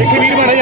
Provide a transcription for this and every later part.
Ese Bilbao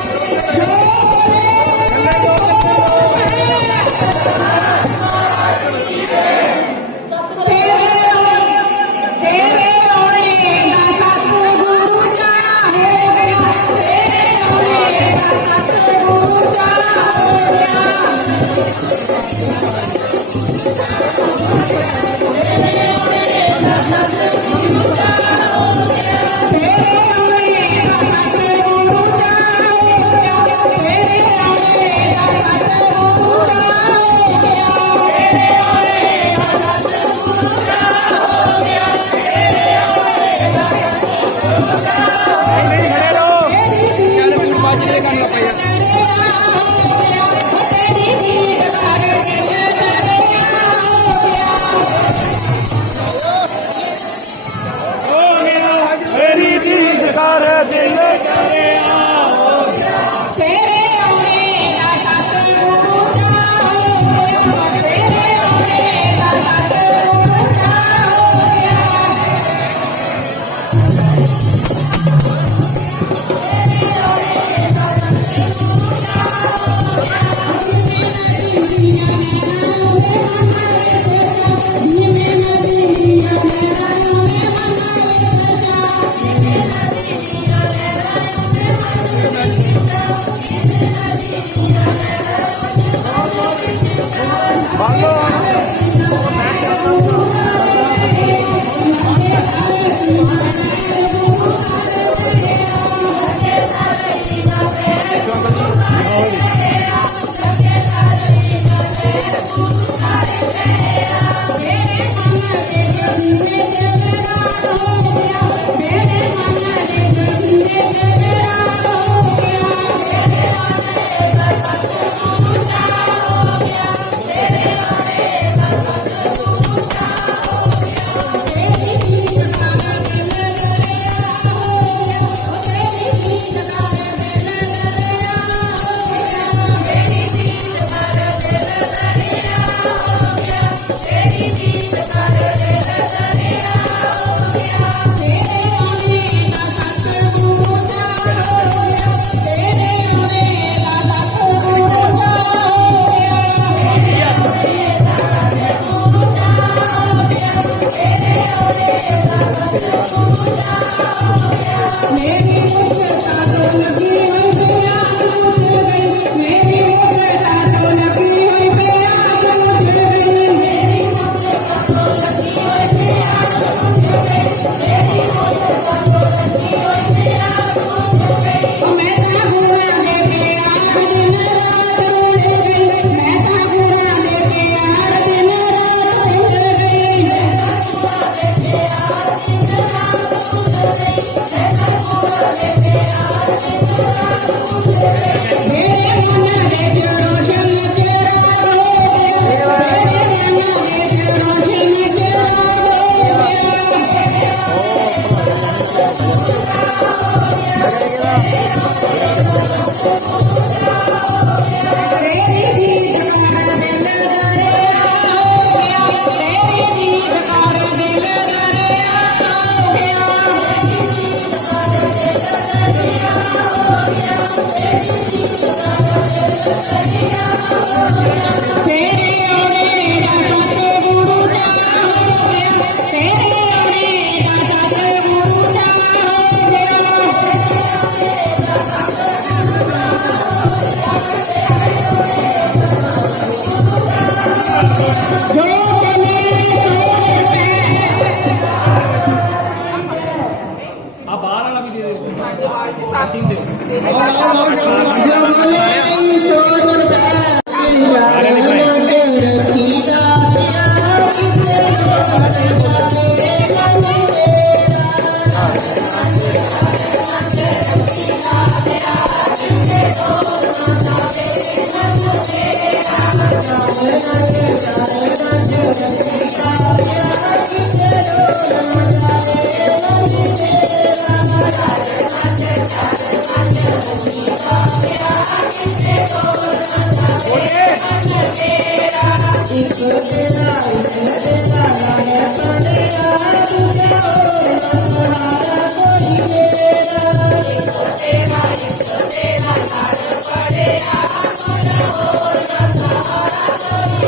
Show! Thank you. Quem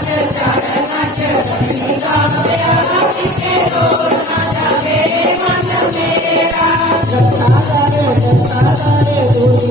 Thank you.